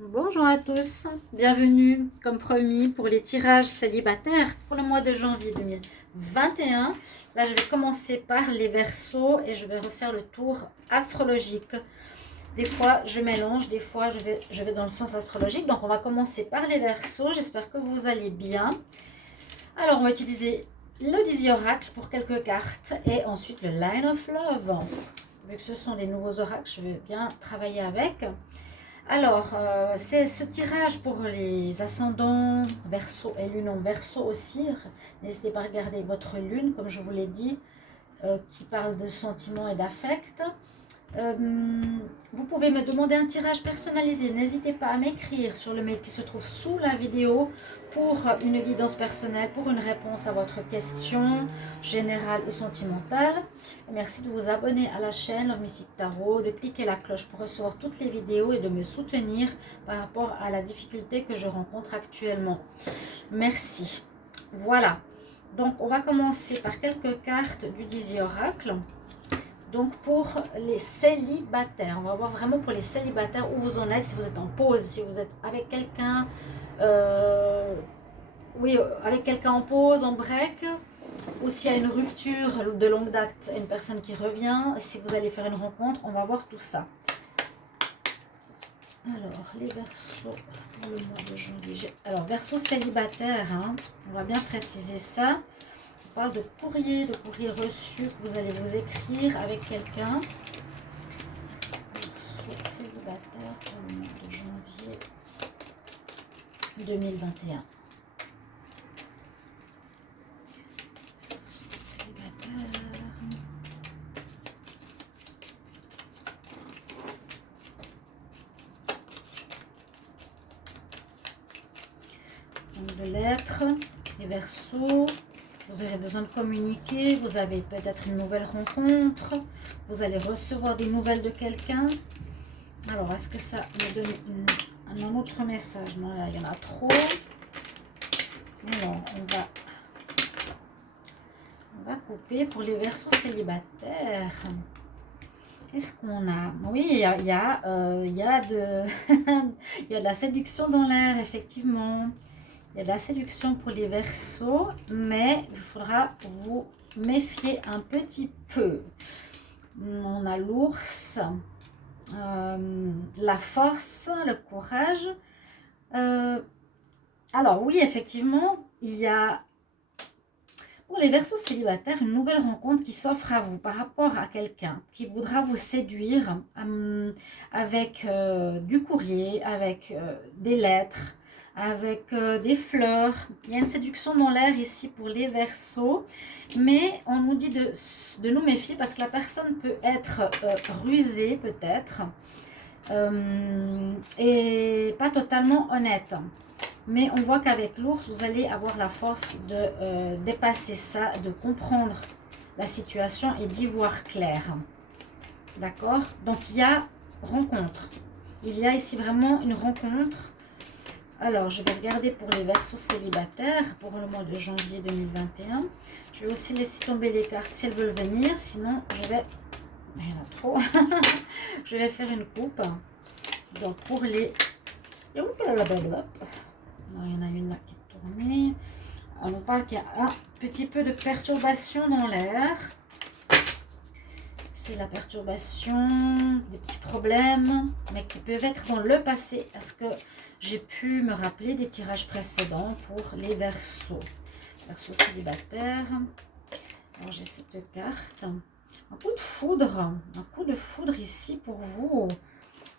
Bonjour à tous, bienvenue comme promis pour les tirages célibataires pour le mois de janvier 2021. Là je vais commencer par les Verseaux et je vais refaire le tour astrologique. Des fois je mélange, des fois je vais dans le sens astrologique. Donc on va commencer par les Verseaux, j'espère que vous allez bien. Alors on va utiliser l'Odyssée Oracle pour quelques cartes et ensuite le Line of Love. Vu que ce sont des nouveaux oracles, je vais bien travailler avec. Alors, c'est ce tirage pour les ascendants Verseau et lune en Verseau aussi. N'hésitez pas à regarder votre lune, comme je vous l'ai dit, qui parle de sentiments et d'affect. Vous pouvez me demander un tirage personnalisé. N'hésitez pas à m'écrire sur le mail qui se trouve sous la vidéo pour une guidance personnelle, pour une réponse à votre question générale ou sentimentale. Et merci de vous abonner à la chaîne Love Mystic Tarot, de cliquer la cloche pour recevoir toutes les vidéos et de me soutenir par rapport à la difficulté que je rencontre actuellement. Merci. Voilà. Donc, on va commencer par quelques cartes du Dizzy Oracle. Donc pour les célibataires, on va voir vraiment pour les célibataires où vous en êtes, si vous êtes en pause, si vous êtes avec quelqu'un, avec quelqu'un en pause, en break, ou s'il y a une rupture de longue date, une personne qui revient, si vous allez faire une rencontre, on va voir tout ça. Alors les Verseaux pour le mois de janvier. Alors Verseau célibataire, hein, on va bien préciser ça. On parle de courrier reçu que vous allez vous écrire avec quelqu'un. Célibataire pour le mois de janvier 2021. Célibataire. Donc de lettres, les Verseaux. Vous aurez besoin de communiquer, vous avez peut-être une nouvelle rencontre, vous allez recevoir des nouvelles de quelqu'un. Alors, est-ce que ça me donne un autre message? Non, là, il y en a trop. Alors, on va couper pour les Verseaux célibataires. Qu'est-ce qu'on a? Oui, il y a il y a de la séduction dans l'air, effectivement. Il y a de la séduction pour les Verseaux, mais il faudra vous méfier un petit peu. On a l'ours, la force, le courage. Alors oui, effectivement, il y a pour les Verseaux célibataires une nouvelle rencontre qui s'offre à vous par rapport à quelqu'un qui voudra vous séduire avec du courrier, avec des lettres, avec des fleurs. Il y a une séduction dans l'air ici pour les Verseaux, mais on nous dit de nous méfier parce que la personne peut être rusée peut-être et pas totalement honnête. Mais on voit qu'avec l'ours, vous allez avoir la force de dépasser ça, de comprendre la situation et d'y voir clair. D'accord? Donc il y a rencontre. Il y a ici vraiment une rencontre. Alors, je vais regarder pour les Verseaux célibataires pour le mois de janvier 2021. Je vais aussi laisser tomber les cartes si elles veulent venir. Sinon, je vais... Il y en a trop. Je vais faire une coupe. Donc, pour les... Non, il y en a une là qui est tournée. Alors, on parle qu'il y a un petit peu de perturbation dans l'air. C'est la perturbation, des petits problèmes, mais qui peuvent être dans le passé. Est-ce que j'ai pu me rappeler des tirages précédents pour les Verseaux? Verseaux célibataires. Alors, j'ai cette carte. Un coup de foudre. Un coup de foudre ici pour vous.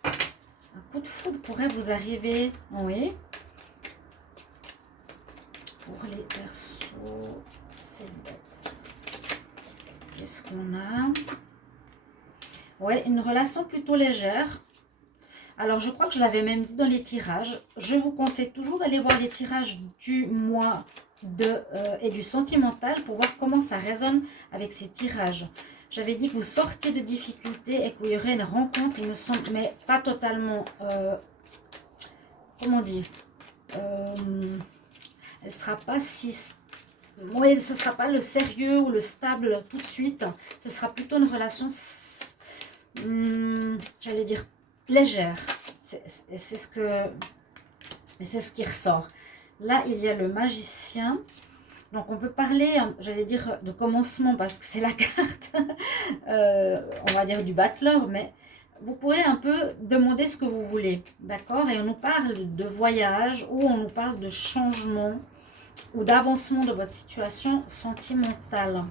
Un coup de foudre pourrait vous arriver. Oui. Pour les Verseaux célibataires. Qu'est-ce qu'on a? Ouais, une relation plutôt légère. Alors, je crois que je l'avais même dit dans les tirages. Je vous conseille toujours d'aller voir les tirages du mois et du sentimental pour voir comment ça résonne avec ces tirages. J'avais dit que vous sortiez de difficultés et qu'il y aurait une rencontre, il me semble, mais pas totalement... comment dire elle ne sera pas si... Oui, ce ne sera pas le sérieux ou le stable tout de suite. Ce sera plutôt une relation... j'allais dire légère. c'est ce qui ressort. Là, il y a le magicien. Donc, on peut parler, j'allais dire, de commencement parce que c'est la carte, on va dire du battleur, mais vous pourrez un peu demander ce que vous voulez, d'accord? Et on nous parle de voyage ou on nous parle de changement ou d'avancement de votre situation sentimentale.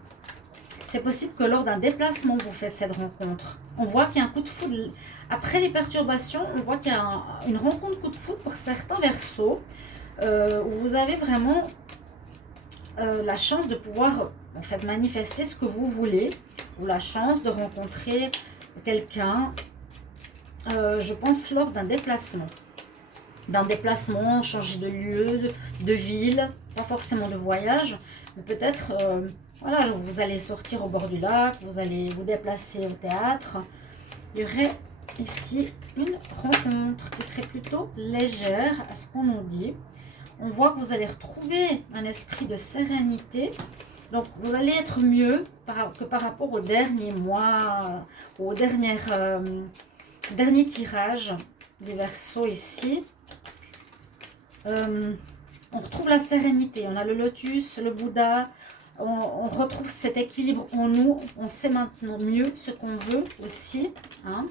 C'est possible que lors d'un déplacement, vous faites cette rencontre. On voit qu'il y a un coup de foudre. Après les perturbations, on voit qu'il y a une rencontre coup de foudre pour certains Verseaux, où vous avez vraiment la chance de pouvoir en fait manifester ce que vous voulez, ou la chance de rencontrer quelqu'un, je pense lors d'un déplacement. Changer de lieu, de ville, pas forcément de voyage, mais peut-être, voilà, vous allez sortir au bord du lac, vous allez vous déplacer au théâtre. Il y aurait ici une rencontre qui serait plutôt légère à ce qu'on nous dit. On voit que vous allez retrouver un esprit de sérénité. Donc, vous allez être mieux que par rapport aux derniers mois, aux derniers tirages des Verseaux ici. On retrouve la sérénité. On a le lotus, le Bouddha. On retrouve cet équilibre en nous. On sait maintenant mieux ce qu'on veut aussi. Hein.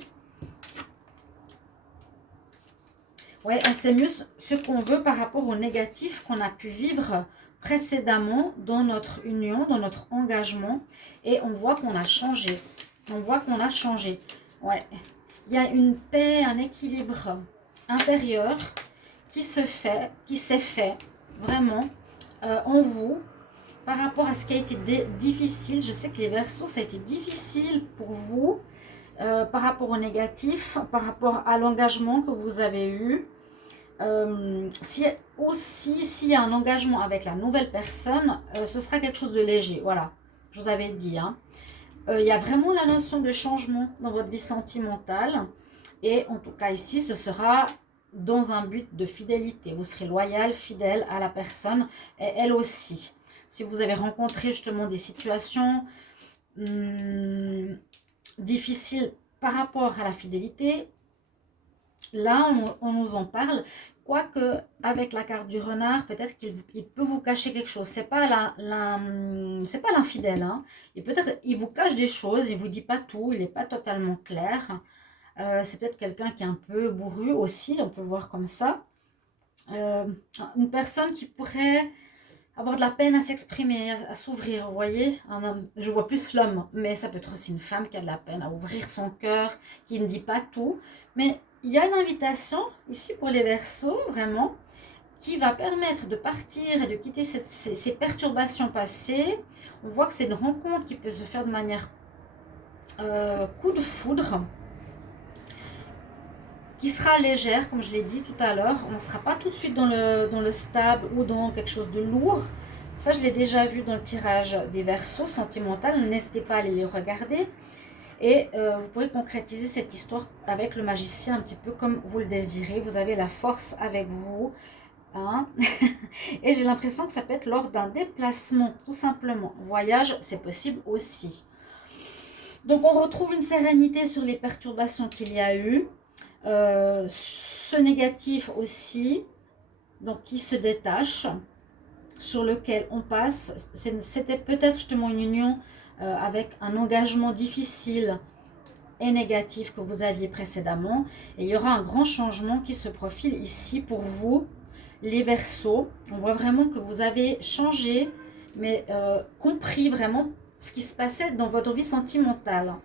Ouais, on sait mieux ce qu'on veut par rapport au négatif qu'on a pu vivre précédemment dans notre union, dans notre engagement. Et on voit qu'on a changé. On voit qu'on a changé. Ouais. Il y a une paix, un équilibre intérieur qui s'est fait vraiment en vous par rapport à ce qui a été difficile. Je sais que les Verseaux, ça a été difficile pour vous par rapport au négatif, par rapport à l'engagement que vous avez eu. S'il y a un engagement avec la nouvelle personne, ce sera quelque chose de léger. Voilà, je vous avais dit. Hein. Il y a vraiment la notion de changement dans votre vie sentimentale. Et en tout cas ici, ce sera dans un but de fidélité. Vous serez loyal, fidèle à la personne et elle aussi. Si vous avez rencontré justement des situations difficiles par rapport à la fidélité, là, on nous en parle. Quoique, avec la carte du renard, peut-être qu'il peut vous cacher quelque chose. C'est pas l'infidèle. Hein. Et peut-être il vous cache des choses, il vous dit pas tout, il n'est pas totalement clair. C'est peut-être quelqu'un qui est un peu bourru aussi, on peut le voir comme ça. Une personne qui pourrait avoir de la peine à s'exprimer, à s'ouvrir, vous voyez. Je vois plus l'homme, mais ça peut être aussi une femme qui a de la peine à ouvrir son cœur, qui ne dit pas tout. Mais il y a une invitation ici pour les Verseaux, vraiment, qui va permettre de partir et de quitter ces perturbations passées. On voit que c'est une rencontre qui peut se faire de manière coup de foudre, qui sera légère, comme je l'ai dit tout à l'heure. On ne sera pas tout de suite dans le stable ou dans quelque chose de lourd. Ça, je l'ai déjà vu dans le tirage des Verseaux sentimental. N'hésitez pas à aller les regarder. Et vous pourrez concrétiser cette histoire avec le magicien un petit peu comme vous le désirez. Vous avez la force avec vous. Hein. Et j'ai l'impression que ça peut être lors d'un déplacement, tout simplement. Voyage, c'est possible aussi. Donc, on retrouve une sérénité sur les perturbations qu'il y a eu. Ce négatif aussi, donc qui se détache, sur lequel on passe. C'était peut-être justement une union avec un engagement difficile et négatif que vous aviez précédemment. Et il y aura un grand changement qui se profile ici pour vous, les Verseaux. On voit vraiment que vous avez changé, mais compris vraiment ce qui se passait dans votre vie sentimentale.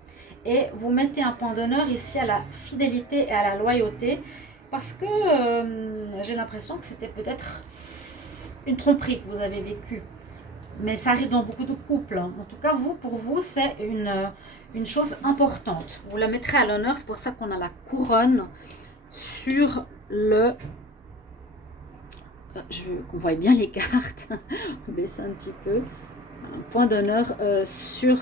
Et vous mettez un point d'honneur ici à la fidélité et à la loyauté, parce que j'ai l'impression que c'était peut-être une tromperie que vous avez vécue. Mais ça arrive dans beaucoup de couples. En tout cas, pour vous, c'est une chose importante. Vous la mettrez à l'honneur. C'est pour ça qu'on a la couronne sur le... Je veux qu'on voie bien les cartes. On va baisser un petit peu. Un point d'honneur sur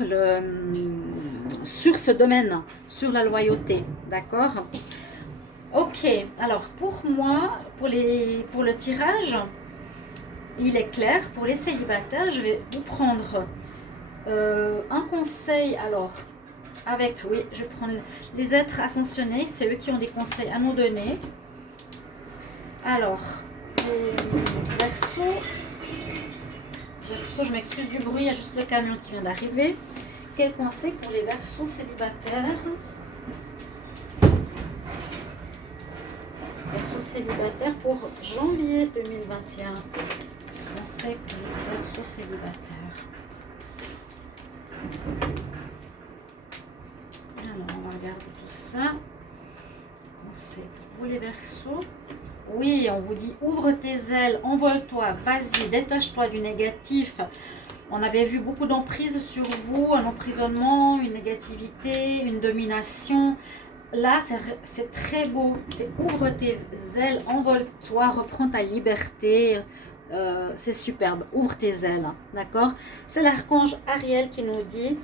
ce domaine, sur la loyauté. D'accord? Ok. Alors, pour moi, pour le tirage... Il est clair, pour les célibataires, je vais vous prendre un conseil. Alors, avec, oui, je prends les êtres ascensionnés, c'est eux qui ont des conseils à nous donner. Alors, les Verseaux, je m'excuse du bruit, il y a juste le camion qui vient d'arriver. Quel conseil pour les Verseaux célibataires? Verseaux célibataires pour janvier 2021. Conseil pour les Verseaux célibataires. Alors, on va regarder tout ça. Conseil pour les Verseaux. Oui, on vous dit ouvre tes ailes, envole-toi, vas-y, détache-toi du négatif. On avait vu beaucoup d'emprise sur vous, un emprisonnement, une négativité, une domination. Là, c'est très beau. C'est ouvre tes ailes, envole-toi, reprends ta liberté. C'est superbe. Ouvre tes ailes, d'accord? C'est l'archange Ariel qui nous dit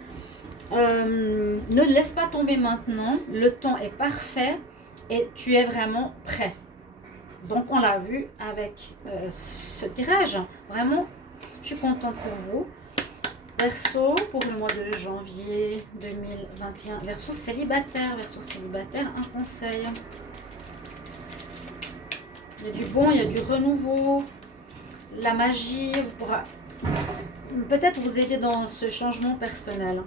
ne laisse pas tomber maintenant. Le temps est parfait et tu es vraiment prêt. Donc, on l'a vu avec ce tirage. Vraiment, je suis contente pour vous. Verseau, pour le mois de janvier 2021. Verseau célibataire, un conseil. Il y a du bon, il y a du renouveau. La magie pourra peut-être vous aider dans ce changement personnel.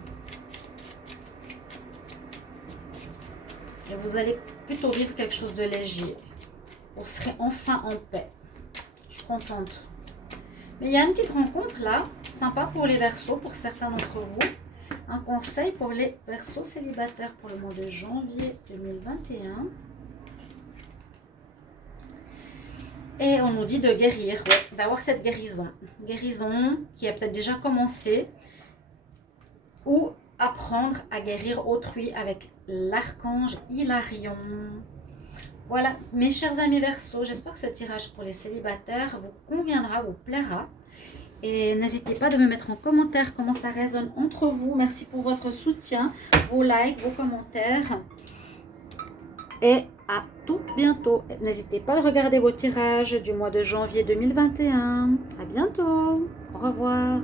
Et vous allez plutôt vivre quelque chose de léger. Vous serez enfin en paix. Je suis contente. Mais il y a une petite rencontre là, sympa pour les Verseaux, pour certains d'entre vous. Un conseil pour les Verseaux célibataires pour le mois de janvier 2021. Et on nous dit de guérir, ouais, d'avoir cette guérison. Guérison qui a peut-être déjà commencé. Ou apprendre à guérir autrui avec l'archange Hilarion. Voilà, mes chers amis Verseaux, j'espère que ce tirage pour les célibataires vous conviendra, vous plaira. Et n'hésitez pas de me mettre en commentaire comment ça résonne entre vous. Merci pour votre soutien, vos likes, vos commentaires. Et à tout bientôt. N'hésitez pas à regarder vos tirages du mois de janvier 2021. À bientôt. Au revoir.